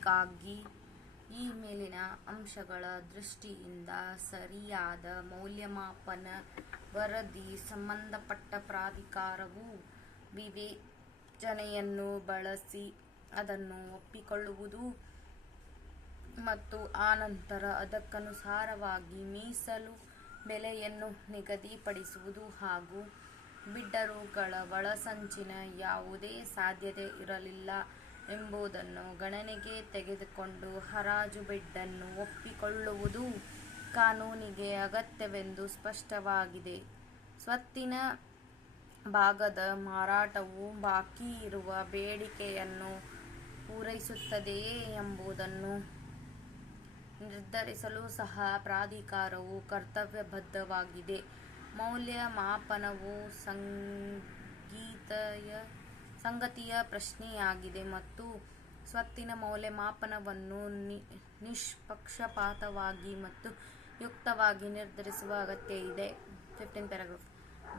ಹೀಗಾಗಿ ಈ ಮೇಲಿನ ಅಂಶಗಳ ದೃಷ್ಟಿಯಿಂದ ಸರಿಯಾದ ಮೌಲ್ಯಮಾಪನ ವರದಿ ಸಂಬಂಧಪಟ್ಟ ಪ್ರಾಧಿಕಾರವು ವಿವೇಚನೆಯನ್ನು ಬಳಸಿ ಅದನ್ನು ಒಪ್ಪಿಕೊಳ್ಳುವುದು ಮತ್ತು ಆನಂತರ ಅದಕ್ಕನುಸಾರವಾಗಿ ಮೀಸಲು ಬೆಲೆಯನ್ನು ನಿಗದಿಪಡಿಸುವುದು ಹಾಗೂ ಬಿಡ್ಡರುಗಳ ಒಳಸಂಚಿನ ಯಾವುದೇ ಸಾಧ್ಯತೆ ಇರಲಿಲ್ಲ ಎಂಬುದನ್ನು ಗಣನೆಗೆ ತೆಗೆದುಕೊಂಡು ಹರಾಜು ಬಿಡ್ಡನ್ನು ಒಪ್ಪಿಕೊಳ್ಳುವುದು ಕಾನೂನಿಗೆ ಅಗತ್ಯವೆಂದು ಸ್ಪಷ್ಟವಾಗಿದೆ. ಸ್ವತ್ತಿನ ಭಾಗದ ಮಾರಾಟವು ಬಾಕಿ ಇರುವ ಬೇಡಿಕೆಯನ್ನು ಪೂರೈಸುತ್ತದೆಯೇ ಎಂಬುದನ್ನು ನಿರ್ಧರಿಸಲು ಸಹ ಪ್ರಾಧಿಕಾರವು ಕರ್ತವ್ಯಬದ್ಧವಾಗಿದೆ. ಮೌಲ್ಯಮಾಪನವು ಸಂಗತಿಯ ಪ್ರಶ್ನೆಯಾಗಿದೆ ಮತ್ತು ಸ್ವತ್ತಿನ ಮೌಲ್ಯಮಾಪನವನ್ನು ನಿಷ್ಪಕ್ಷಪಾತವಾಗಿ ಮತ್ತು ಯುಕ್ತವಾಗಿ ನಿರ್ಧರಿಸುವ ಅಗತ್ಯ ಇದೆ. 15 ಪ್ಯಾರಾಗ್ರಾಫ್.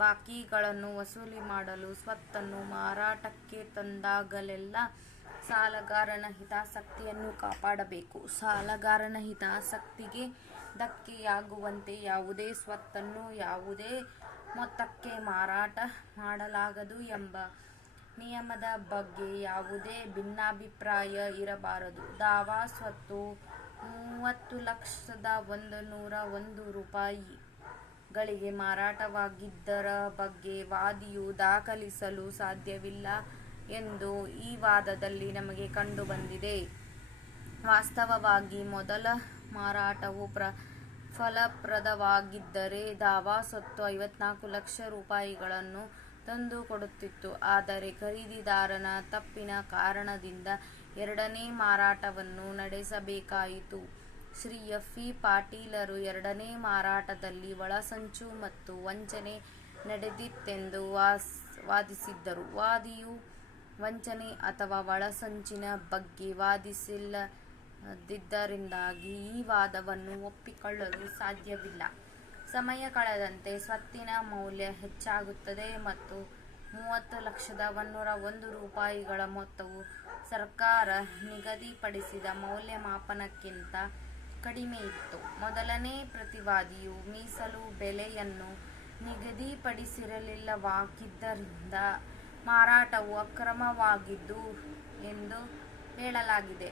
ಬಾಕಿಗಳನ್ನು ವಸೂಲಿ ಮಾಡಲು ಸ್ವತ್ತನ್ನು ಮಾರಾಟಕ್ಕೆ ತಂದಾಗಲೆಲ್ಲ ಸಾಲಗಾರನ ಹಿತಾಸಕ್ತಿಯನ್ನು ಕಾಪಾಡಬೇಕು. ಸಾಲಗಾರನ ಹಿತಾಸಕ್ತಿಗೆ ಧಕ್ಕೆಯಾಗುವಂತೆ ಯಾವುದೇ ಸ್ವತ್ತನ್ನು ಯಾವುದೇ ಮೊತ್ತಕ್ಕೆ ಮಾರಾಟ ಮಾಡಲಾಗದು ಎಂಬ ನಿಯಮದ ಬಗ್ಗೆ ಯಾವುದೇ ಭಿನ್ನಾಭಿಪ್ರಾಯ ಇರಬಾರದು. ದಾವಾ ಸ್ವತ್ತು 30,101 ರೂಪಾಯಿಗಳಿಗೆ ಮಾರಾಟವಾಗಿದ್ದರ ಬಗ್ಗೆ ವಾದಿಯು ದಾಖಲಿಸಲು ಸಾಧ್ಯವಿಲ್ಲ ಎಂದು ಈ ವಾದದಲ್ಲಿ ನಮಗೆ ಕಂಡುಬಂದಿದೆ. ವಾಸ್ತವವಾಗಿ ಮೊದಲ ಮಾರಾಟವು ಫಲಪ್ರದವಾಗಿದ್ದರೆ ದಾವಾ ಸ್ವತ್ತು 54 ಲಕ್ಷ ರೂಪಾಯಿಗಳನ್ನು ತಂದುಕೊಡುತ್ತಿತ್ತು. ಆದರೆ ಖರೀದಿದಾರನ ತಪ್ಪಿನ ಕಾರಣದಿಂದ ಎರಡನೇ ಮಾರಾಟವನ್ನು ನಡೆಸಬೇಕಾಯಿತು. ಶ್ರೀ ಎಫ್. ಇ. ಪಾಟೀಲರು ಎರಡನೇ ಮಾರಾಟದಲ್ಲಿ ಒಳಸಂಚು ಮತ್ತು ವಂಚನೆ ನಡೆದಿತ್ತೆಂದು ವಾದಿಸಿದ್ದರು. ವಾದಿಯು ವಂಚನೆ ಅಥವಾ ಒಳಸಂಚಿನ ಬಗ್ಗೆ ವಾದಿಸಿಲ್ಲದಿದ್ದರಿಂದಾಗಿ ಈ ವಾದವನ್ನು ಒಪ್ಪಿಕೊಳ್ಳಲು ಸಾಧ್ಯವಿಲ್ಲ. ಸಮಯ ಕಳೆದಂತೆ ಸ್ವತ್ತಿನ ಮೌಲ್ಯ ಹೆಚ್ಚಾಗುತ್ತದೆ ಮತ್ತು 30,101 ರೂಪಾಯಿಗಳ ಮೊತ್ತವು ಸರ್ಕಾರ ನಿಗದಿಪಡಿಸಿದ ಮೌಲ್ಯಮಾಪನಕ್ಕಿಂತ ಕಡಿಮೆಯಿತ್ತು. ಮೊದಲನೇ ಪ್ರತಿವಾದಿಯು ಮೀಸಲು ಬೆಲೆಯನ್ನು ನಿಗದಿಪಡಿಸಿರಲಿಲ್ಲವಾಗಿದ್ದರಿಂದ ಮಾರಾಟವು ಅಕ್ರಮವಾಗಿದ್ದು ಎಂದು ಹೇಳಲಾಗಿದೆ.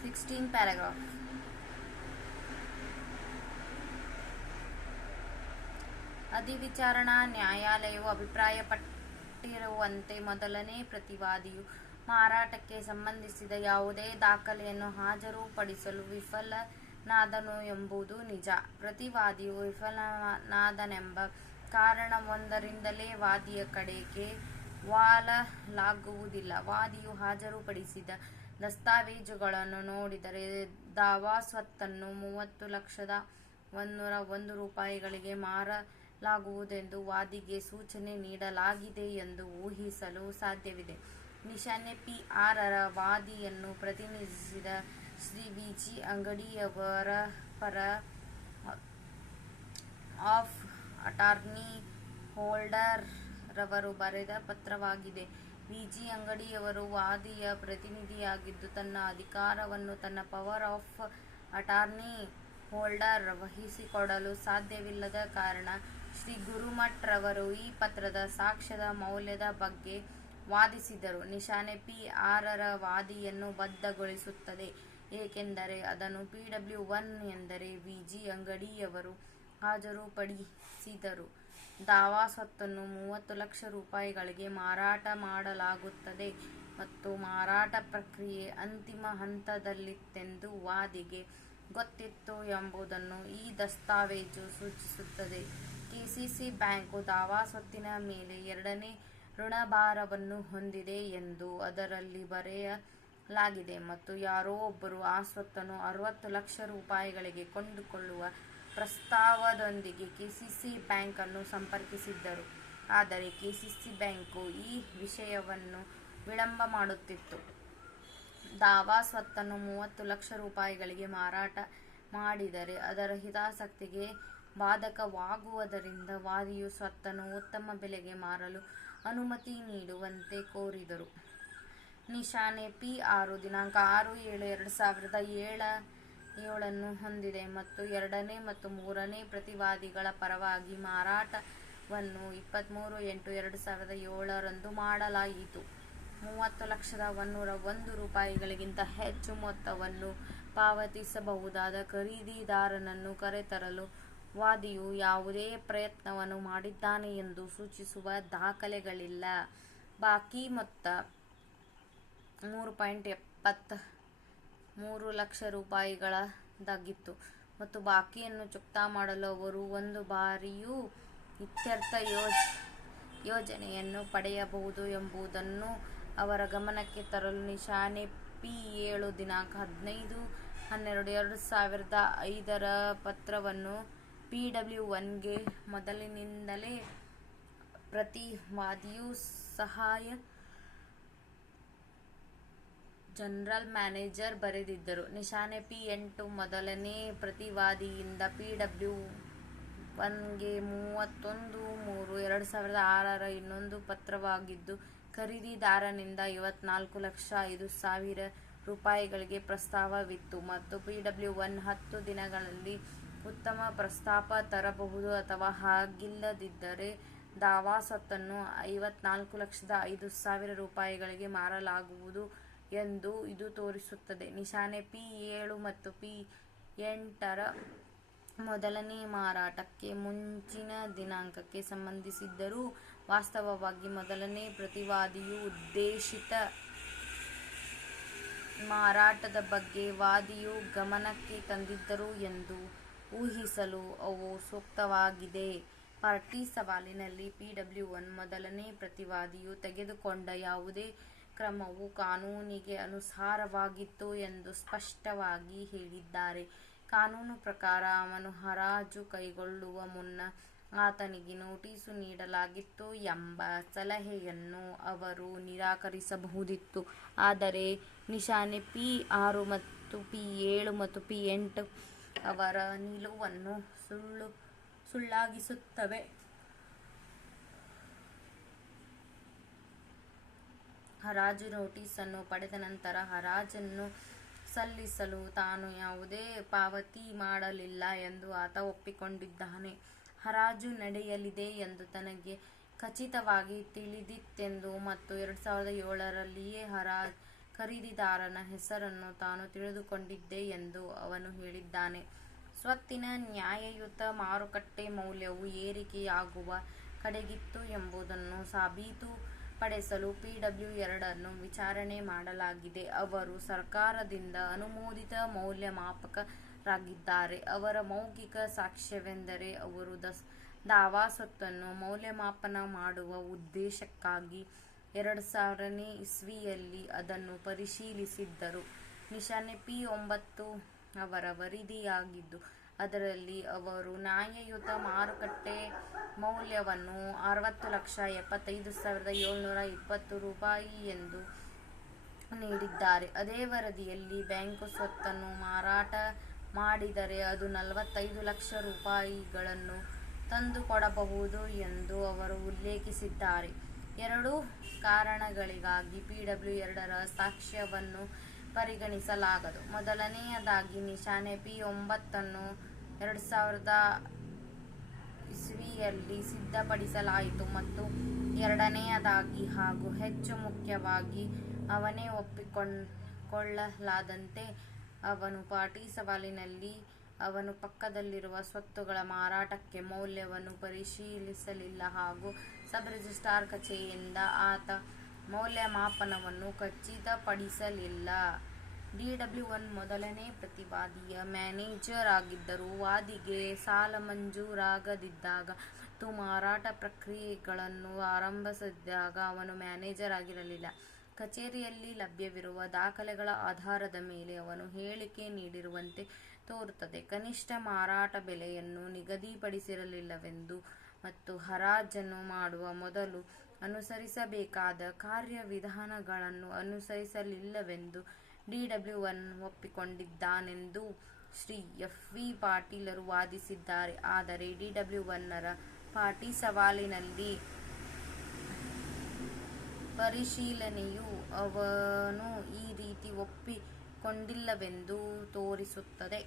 16 ಪ್ಯಾರಾಗ್ರಾಫ್. ಅಧಿವಿಚಾರಣಾ ನ್ಯಾಯಾಲಯವು ಅಭಿಪ್ರಾಯಪಟ್ಟಿರುವಂತೆ ಮೊದಲನೇ ಪ್ರತಿವಾದಿಯು ಮಾರಾಟಕ್ಕೆ ಸಂಬಂಧಿಸಿದ ಯಾವುದೇ ದಾಖಲೆಯನ್ನು ಹಾಜರುಪಡಿಸಲು ವಿಫಲನಾದನು ಎಂಬುದು ನಿಜ. ಪ್ರತಿವಾದಿಯು ವಿಫಲನಾದನೆಂಬ ಕಾರಣವೊಂದರಿಂದಲೇ ವಾದಿಯ ಕಡೆಗೆ ವಾಲಲಾಗುವುದಿಲ್ಲ. ವಾದಿಯು ಹಾಜರುಪಡಿಸಿದ ದಸ್ತಾವೇಜುಗಳನ್ನು ನೋಡಿದರೆ ದಾವಾ ಸ್ವತ್ತನ್ನು 30,101 ರೂಪಾಯಿಗಳಿಗೆ ಮಾರಲಾಗುವುದೆಂದು ವಾದಿಗೆ ಸೂಚನೆ ನೀಡಲಾಗಿದೆ ಎಂದು ಊಹಿಸಲು ಸಾಧ್ಯವಿದೆ. ನಿಶಾನೆ ಪಿ. 6ರ ವಾದಿಯನ್ನು ಪ್ರತಿನಿಧಿಸಿದ ಶ್ರೀ ವಿ. ಜಿ. ಅಂಗಡಿಯವರ ಪವರ್ ಆಫ್ ಅಟಾರ್ನಿ ಹೋಲ್ಡರ್ ರವರು ಬರೆದ ಪತ್ರವಾಗಿದೆ. ವಿ. ಜಿ. ಅಂಗಡಿಯವರು ವಾದಿಯ ಪ್ರತಿನಿಧಿಯಾಗಿದ್ದು ತನ್ನ ಅಧಿಕಾರವನ್ನು ತನ್ನ ಪವರ್ ಆಫ್ ಅಟಾರ್ನಿ ಹೋಲ್ಡರ್ ವಹಿಸಿಕೊಡಲು ಸಾಧ್ಯವಿಲ್ಲದ ಕಾರಣ ಶ್ರೀ ಗುರುಮಠ್ ರವರು ಈ ಪತ್ರದ ಸಾಕ್ಷ್ಯದ ಮೌಲ್ಯದ ಬಗ್ಗೆ ವಾದಿಸಿದರು. ನಿಶಾನೆ ಪಿ. 6ರ ವಾದಿಯನ್ನು ಬದ್ಧಗೊಳಿಸುತ್ತದೆ, ಏಕೆಂದರೆ ಅದನ್ನು PW1 ಎಂದರೆ ವಿ. ಜಿ. ಅಂಗಡಿಯವರು ಹಾಜರುಪಡಿಸಿದರು. ದಾವಾ ಸ್ವತ್ತನ್ನು 30 ಲಕ್ಷ ರೂಪಾಯಿಗಳಿಗೆ ಮಾರಾಟ ಮಾಡಲಾಗುತ್ತದೆ ಮತ್ತು ಮಾರಾಟ ಪ್ರಕ್ರಿಯೆ ಅಂತಿಮ ಹಂತದಲ್ಲಿತ್ತೆಂದು ವಾದಿಗೆ ಗೊತ್ತಿತ್ತು ಎಂಬುದನ್ನು ಈ ದಸ್ತಾವೇಜು ಸೂಚಿಸುತ್ತದೆ. ಕೆಸಿಸಿ ಬ್ಯಾಂಕು ದಾವಾ ಸ್ವತ್ತಿನ ಮೇಲೆ ಎರಡನೇ ಋಣಭಾರವನ್ನು ಹೊಂದಿದೆ ಎಂದು ಅದರಲ್ಲಿ ಬರೆಯಲಾಗಿದೆ ಮತ್ತು ಯಾರೋ ಒಬ್ಬರು ಆ ಸ್ವತ್ತನ್ನು 60 ಲಕ್ಷ ರೂಪಾಯಿಗಳಿಗೆ ಕೊಂಡುಕೊಳ್ಳುವ ಪ್ರಸ್ತಾವದೊಂದಿಗೆ ಕೆಸಿಸಿ ಬ್ಯಾಂಕ್ ಅನ್ನು ಸಂಪರ್ಕಿಸಿದ್ದರು. ಆದರೆ ಕೆಸಿಸಿ ಬ್ಯಾಂಕು ಈ ವಿಷಯವನ್ನು ವಿಳಂಬ ಮಾಡುತ್ತಿತ್ತು. ದಾವಾ ಸ್ವತ್ತನ್ನು 30 ಲಕ್ಷ ರೂಪಾಯಿಗಳಿಗೆ ಮಾರಾಟ ಮಾಡಿದರೆ ಅದರ ಹಿತಾಸಕ್ತಿಗೆ ಬಾಧಕವಾಗುವುದರಿಂದ ವಾದಿಯು ಸ್ವತ್ತನ್ನು ಉತ್ತಮ ಬೆಲೆಗೆ ಮಾರಲು ಅನುಮತಿ ನೀಡುವಂತೆ ಕೋರಿದರು. ನಿಶಾನೆ P6 ದಿನಾಂಕ 6/7/2007 ಹೊಂದಿದೆ ಮತ್ತು ಎರಡನೇ ಮತ್ತು ಮೂರನೇ ಪ್ರತಿವಾದಿಗಳ ಪರವಾಗಿ ಮಾರಾಟವನ್ನು 23/8/2007 ಮಾಡಲಾಯಿತು. 30,101 ರೂಪಾಯಿಗಳಿಗಿಂತ ಹೆಚ್ಚು ಮೊತ್ತವನ್ನು ಪಾವತಿಸಬಹುದಾದ ಖರೀದಿದಾರನನ್ನು ಕರೆತರಲು ವಾದಿಯು ಯಾವುದೇ ಪ್ರಯತ್ನವನ್ನು ಮಾಡಿದ್ದಾನೆ ಎಂದು ಸೂಚಿಸುವ ದಾಖಲೆಗಳಿಲ್ಲ. ಬಾಕಿ ಮೊತ್ತ 3.73 ಲಕ್ಷ ರೂಪಾಯಿಗಳದಾಗಿತ್ತು ಮತ್ತು ಬಾಕಿಯನ್ನು ಚುಕ್ತಾ ಮಾಡಲು ಅವರು ಒಂದು ಬಾರಿಯೂ ಇತ್ಯರ್ಥ ಯೋಜನೆಯನ್ನು ಪಡೆಯಬಹುದು ಎಂಬುದನ್ನು ಅವರ ಗಮನಕ್ಕೆ ತರಲು ನಿಶಾನೆ P7 ದಿನಾಂಕ 15/12/2005 ಪತ್ರವನ್ನು PW1ಗೆ ಮೊದಲಿನಿಂದಲೇ ಪ್ರತಿವಾದಿಯು ಸಹಾಯಕ ಜನರಲ್ ಮ್ಯಾನೇಜರ್ ಬರೆದಿದ್ದರು. ನಿಶಾನೆ P8 ಮೊದಲನೇ ಪ್ರತಿವಾದಿಯಿಂದ PW1ಗೆ 31/3/2006 ಇನ್ನೊಂದು ಪತ್ರವಾಗಿದ್ದು, ಖರೀದಿದಾರನಿಂದ 54,05,000 ರೂಪಾಯಿಗಳಿಗೆ ಪ್ರಸ್ತಾವವಿತ್ತು ಮತ್ತು PW1 10 ದಿನಗಳಲ್ಲಿ ಉತ್ತಮ ಪ್ರಸ್ತಾಪ ತರಬಹುದು ಅಥವಾ ಹಾಗಿಲ್ಲದಿದ್ದರೆ ದಾವಾ ಸ್ವತ್ತನ್ನು 54,05,000 ರೂಪಾಯಿಗಳಿಗೆ ಮಾರಲಾಗುವುದು ಎಂದು ಇದು ತೋರಿಸುತ್ತದೆ. ನಿಶಾನೆ P7 ಮತ್ತು P8ರ ಮೊದಲನೇ ಮಾರಾಟಕ್ಕೆ ಮುಂಚಿನ ದಿನಾಂಕಕ್ಕೆ ಸಂಬಂಧಿಸಿದ್ದರೂ, ವಾಸ್ತವವಾಗಿ ಮೊದಲನೇ ಪ್ರತಿವಾದಿಯು ಉದ್ದೇಶಿತ ಮಾರಾಟದ ಬಗ್ಗೆ ವಾದಿಯು ಗಮನಕ್ಕೆ ತಂದಿದ್ದರು ಎಂದು ಊಹಿಸಲು ಅವು ಸೂಕ್ತವಾಗಿದೆ. ಪಾರ್ಟಿ ಸವಾಲಿನಲ್ಲಿ PW1 ಮೊದಲನೇ ಪ್ರತಿವಾದಿಯು ತೆಗೆದುಕೊಂಡ ಯಾವುದೇ ಕ್ರಮವು ಕಾನೂನಿಗೆ ಅನುಸಾರವಾಗಿತ್ತು ಎಂದು ಸ್ಪಷ್ಟವಾಗಿ ಹೇಳಿದ್ದಾರೆ. ಕಾನೂನು ಪ್ರಕಾರ ಅವನು ಹರಾಜು ಕೈಗೊಳ್ಳುವ ಮುನ್ನ ಆತನಿಗೆ ನೋಟಿಸು ನೀಡಲಾಗಿತ್ತು ಎಂಬ ಸಲಹೆಯನ್ನು ಅವರು ನಿರಾಕರಿಸಬಹುದಿತ್ತು. ಆದರೆ ನಿಶಾನೆ P6 ಮತ್ತು P7 ಮತ್ತು P8 ಅವರ ನಿಲುವನ್ನು ಸುಳ್ಳಾಗಿಸುತ್ತವೆ. ಹರಾಜು ನೋಟಿಸನ್ನು ಪಡೆದ ನಂತರ ಹರಾಜನ್ನು ಸಲ್ಲಿಸಲು ತಾನು ಯಾವುದೇ ಪಾವತಿ ಮಾಡಲಿಲ್ಲ ಎಂದು ಆತ ಒಪ್ಪಿಕೊಂಡಿದ್ದಾನೆ. ಹರಾಜು ನಡೆಯಲಿದೆ ಎಂದು ತನಗೆ ಖಚಿತವಾಗಿ ತಿಳಿದಿತ್ತೆಂದು ಮತ್ತು 2007ರಲ್ಲಿಯೇ ಖರೀದಿದಾರನ ಹೆಸರನ್ನು ತಾನು ತಿಳಿದುಕೊಂಡಿದ್ದೆ ಎಂದು ಅವನು ಹೇಳಿದ್ದಾನೆ. ಸ್ವತ್ತಿನ ನ್ಯಾಯಯುತ ಮಾರುಕಟ್ಟೆ ಮೌಲ್ಯವು ಏರಿಕೆಯಾಗುವ ಕಡೆಗಿತ್ತು ಎಂಬುದನ್ನು ಸಾಬೀತುಪಡಿಸಲು PW2 ವಿಚಾರಣೆ ಮಾಡಲಾಗಿದೆ. ಅವರು ಸರ್ಕಾರದಿಂದ ಅನುಮೋದಿತ ಮೌಲ್ಯಮಾಪಕರಾಗಿದ್ದಾರೆ. ಅವರ ಮೌಖಿಕ ಸಾಕ್ಷ್ಯವೆಂದರೆ ಅವರು ದಾವಾ ಸ್ವತ್ತನ್ನು ಮೌಲ್ಯಮಾಪನ ಮಾಡುವ ಉದ್ದೇಶಕ್ಕಾಗಿ 2000ನೇ ಇಸ್ವಿಯಲ್ಲಿ ಅದನ್ನು ಪರಿಶೀಲಿಸಿದ್ದರು. ನಿಶಾನೆ P9 ಅವರ ವರದಿಯಾಗಿದ್ದು, ಅದರಲ್ಲಿ ಅವರು ನ್ಯಾಯಯುತ ಮಾರುಕಟ್ಟೆ ಮೌಲ್ಯವನ್ನು 60,75,720 ರೂಪಾಯಿ ಎಂದು ನೀಡಿದ್ದಾರೆ. ಅದೇ ವರದಿಯಲ್ಲಿ ಬ್ಯಾಂಕು ಸ್ವತ್ತನ್ನು ಮಾರಾಟ ಮಾಡಿದರೆ ಅದು 45 ಲಕ್ಷ ರೂಪಾಯಿಗಳನ್ನು ತಂದುಕೊಡಬಹುದು ಎಂದು ಅವರು ಉಲ್ಲೇಖಿಸಿದ್ದಾರೆ. ಎರಡು ಕಾರಣಗಳಿಗಾಗಿ PW2ರ ಸಾಕ್ಷ್ಯವನ್ನು ಪರಿಗಣಿಸಲಾಗದು. ಮೊದಲನೆಯದಾಗಿ, ನಿಶಾನೆ P9 2000 ಇಸ್ವಿಯಲ್ಲಿ ಸಿದ್ಧಪಡಿಸಲಾಯಿತು ಮತ್ತು ಎರಡನೆಯದಾಗಿ ಹಾಗೂ ಹೆಚ್ಚು ಮುಖ್ಯವಾಗಿ, ಅವನೇ ಒಪ್ಪಿಕೊಳ್ಳಲಾದಂತೆ ಅವನು ಪಾರ್ಟಿ ಸವಾಲಿನಲ್ಲಿ ಅವನ ಪಕ್ಕದಲ್ಲಿರುವ ಸ್ವತ್ತುಗಳ ಮಾರಾಟಕ್ಕೆ ಮೌಲ್ಯವನ್ನು ಪರಿಶೀಲಿಸಲಿಲ್ಲ ಹಾಗೂ ಸಬ್ ರಿಜಿಸ್ಟ್ರಾರ್ ಕಚೇರಿಯಿಂದ ಆತ ಮೌಲ್ಯಮಾಪನವನ್ನು ಖಚಿತಪಡಿಸಲಿಲ್ಲ. DW1 ಮೊದಲನೇ ಪ್ರತಿವಾದಿಯ ಮ್ಯಾನೇಜರ್ ಆಗಿದ್ದರು. ವಾದಿಗೆ ಸಾಲ ಮಂಜೂರಾಗದಿದ್ದಾಗ ಮತ್ತು ಮಾರಾಟ ಪ್ರಕ್ರಿಯೆಗಳನ್ನು ಆರಂಭಿಸದಿದ್ದಾಗ ಅವನು ಮ್ಯಾನೇಜರ್ ಆಗಿರಲಿಲ್ಲ. ಕಚೇರಿಯಲ್ಲಿ ಲಭ್ಯವಿರುವ ದಾಖಲೆಗಳ ಆಧಾರದ ಮೇಲೆ ಅವನು ಹೇಳಿಕೆ ನೀಡಿರುವಂತೆ ತೋರುತ್ತದೆ. ಕನಿಷ್ಠ ಮಾರಾಟ ಬೆಲೆಯನ್ನು ನಿಗದಿಪಡಿಸಿರಲಿಲ್ಲವೆಂದು ಮತ್ತು ಹರಾಜನ್ನು ಮಾಡುವ ಮೊದಲು ಅನುಸರಿಸಬೇಕಾದ ಕಾರ್ಯವಿಧಾನಗಳನ್ನು ಅನುಸರಿಸಲಿಲ್ಲವೆಂದು DW1 ಒಪ್ಪಿಕೊಂಡಿದ್ದಾನೆಂದು ಶ್ರೀ F.V. ಪಾಟೀಲರು ವಾದಿಸಿದ್ದಾರೆ. ಆದರೆ DW1ರ ಪಾರ್ಟಿ ಸವಾಲಿನಲ್ಲಿ ಪರಿಶೀಲನೆಯು ಅವನು ಈ ರೀತಿ ಒಪ್ಪಿಕೊಂಡಿಲ್ಲವೆಂದು ತೋರಿಸುತ್ತದೆ.